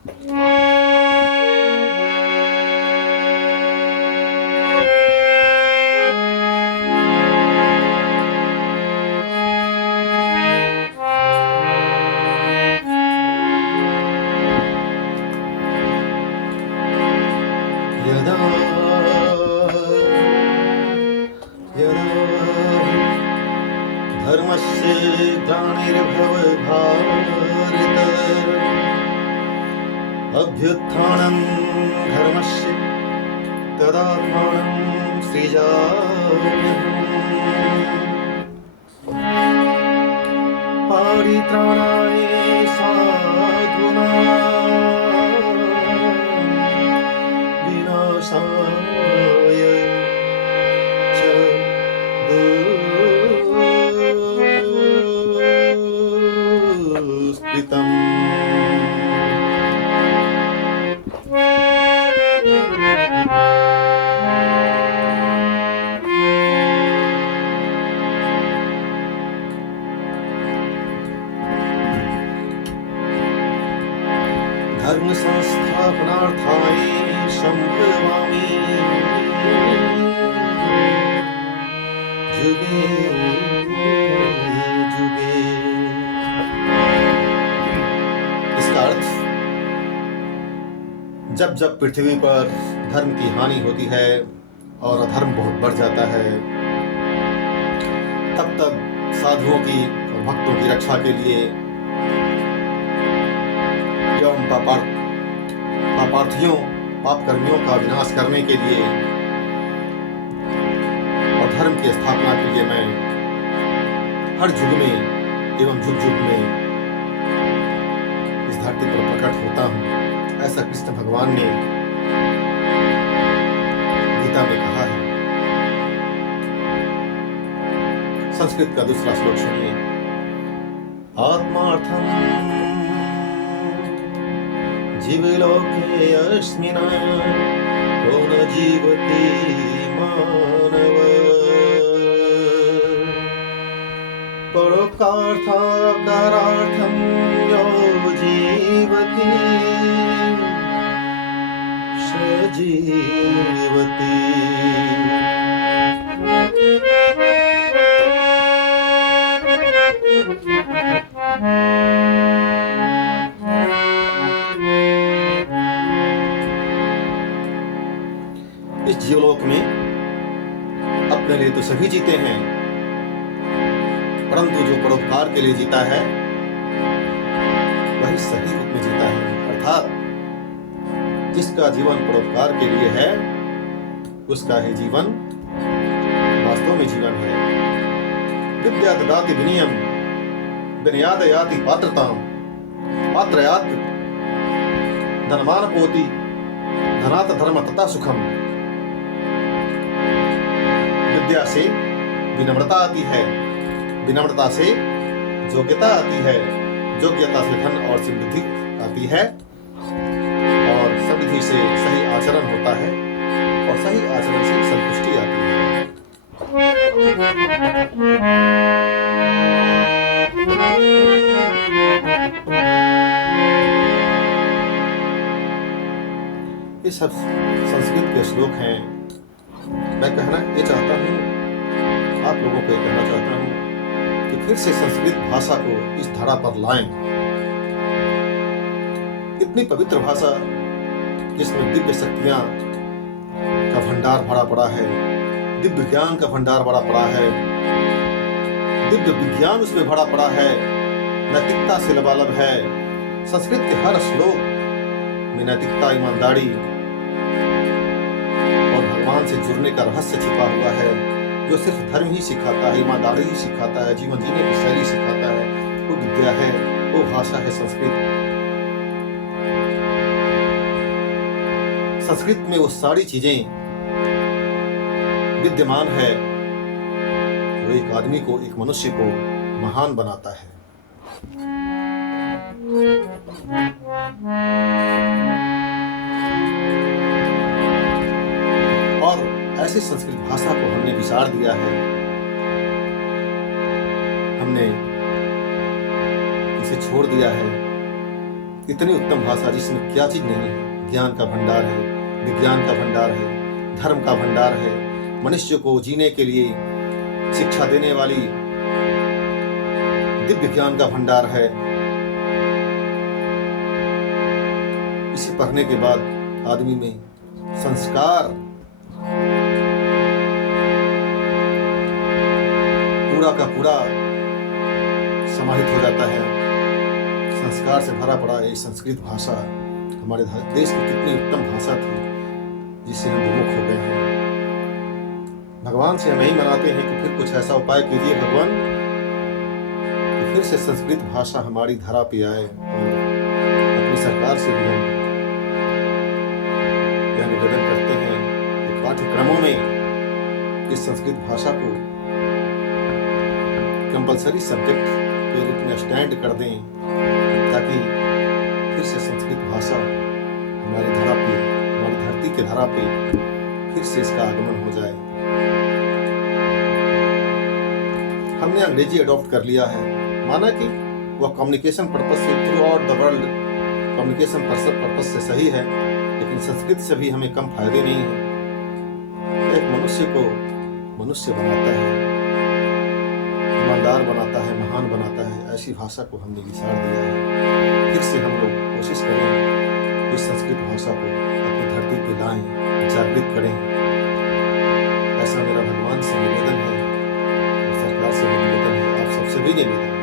यदा यदा धर्मस्य ग्लानिर्भवति अभ्युत्थानं धर्मस्य तदात्मानं सृजाम्यहम् परित्राणाय साधूनां विनाशाय च दुष्कृतम्। धर्म संस्थापनार्थाय संभवामि जुगे जुगे। इसका अर्थ, जब जब पृथ्वी पर धर्म की हानि होती है और अधर्म बहुत बढ़ जाता है, तब तब साधुओं की और भक्तों की रक्षा के लिए एवं पापार्थियों पाप कर्मियों का विनाश करने के लिए और धर्म की स्थापना के लिए मैं हर युग में एवं जुग जुग में इस धरती पर प्रकट होता हूँ। ऐसा कृष्ण भगवान ने गीता में कहा है। संस्कृत का दूसरा श्लोक सुनिए। आत्मार्थम जीवलोके अस्मिन् को न जीवति मानव परोपकारार्थं यो जीवति स जीवति। इस जीवलोक में अपने लिए तो सभी जीते हैं, परंतु जो परोपकार के लिए जीता है वही सही रूप में जीता है। अर्थात जिसका जीवन परोपकार के लिए है उसका ही जीवन वास्तव में जीवन है। विद्या ददाति विनयम विनयाद याति पात्रताम पात्रयात धनमानपोति धनात धर्म तथा सुखम। विद्या से विनम्रता आती है, विनम्रता से योग्यता आती है, योग्यता से धन और समृद्धि आती है, और समृद्धि से सही आचरण होता है, और सही आचरण से संतुष्टि आती है। ये सब संस्कृत के श्लोक हैं। मैं कहना ये चाहता हूँ, आप लोगों को ये कहना चाहता हूँ कि फिर से संस्कृत भाषा को इस धरा पर लाएं। इतनी पवित्र भाषा जिसमें दिव्य शक्तियां का भंडार भरा पड़ा है, दिव्य ज्ञान का भंडार भरा पड़ा है, दिव्य विज्ञान उसमें भरा पड़ा है, नैतिकता से लबालब है। संस्कृत के हर श्लोक में नैतिकता, ईमानदारी और भगवान से जुड़ने का रहस्य छिपा हुआ है, जो सिर्फ धर्म ही सिखाता है, ईमानदारी ही सिखाता है, जीवन जीने की शैली सिखाता है। वो विद्या है, वो भाषा है संस्कृत। संस्कृत में वो सारी चीजें विद्यमान है जो एक आदमी को, एक मनुष्य को महान बनाता है। और ऐसी संस्कृत भाषा को हमने विसार दिया है, हमने इसे छोड़ दिया है। इतनी उत्तम भाषा जिसमें क्या चीज नहीं है। ज्ञान का भंडार है, विज्ञान का भंडार है, धर्म का भंडार है, मनुष्य को जीने के लिए शिक्षा देने वाली दिव्य ज्ञान का भंडार है। इसे पढ़ने के बाद आदमी में संस्कार पूरा का पूरा समाहित हो जाता है। संस्कार से भरा पड़ा ये संस्कृत भाषा हमारे देश की कितनी उत्तम भाषा थी जिससे हम विमुख हो गए हैं। भगवान से हम यही मनाते हैं कि फिर कुछ ऐसा उपाय कीजिए भगवान कि फिर से संस्कृत भाषा हमारी धरा पे आए। और अपनी सरकार से भी हम यह निवेदन करते हैं कि पाठ्यक्रमों में इस संस्कृत भाषा को कंपलसरी सब्जेक्ट के रूप में स्टैंड कर दें ताकि फिर से संस्कृत भाषा हमारी धरा पे, हमारी धरती के धरा पे फिर से इसका आगमन हो जाए। हमने अंग्रेजी अडॉप्ट कर लिया है, माना कि वह कम्युनिकेशन पर्पस से through out the world communication purpose से सही है, लेकिन संस्कृत से भी हमें कम फायदे नहीं है। एक मनुष्य को मनुष्य बनाता है, ईमानदार बनाता है, महान बनाता है। ऐसी भाषा को हमने विसार दिया है। फिर से हम लोग कोशिश करें इस संस्कृत भाषा को अपनी धरती पे लाएं, जागृत करें। ऐसा मेरा भगवान से निवेदन है, सरकार से निवेदन है, आप सबसे भी निवेदन है।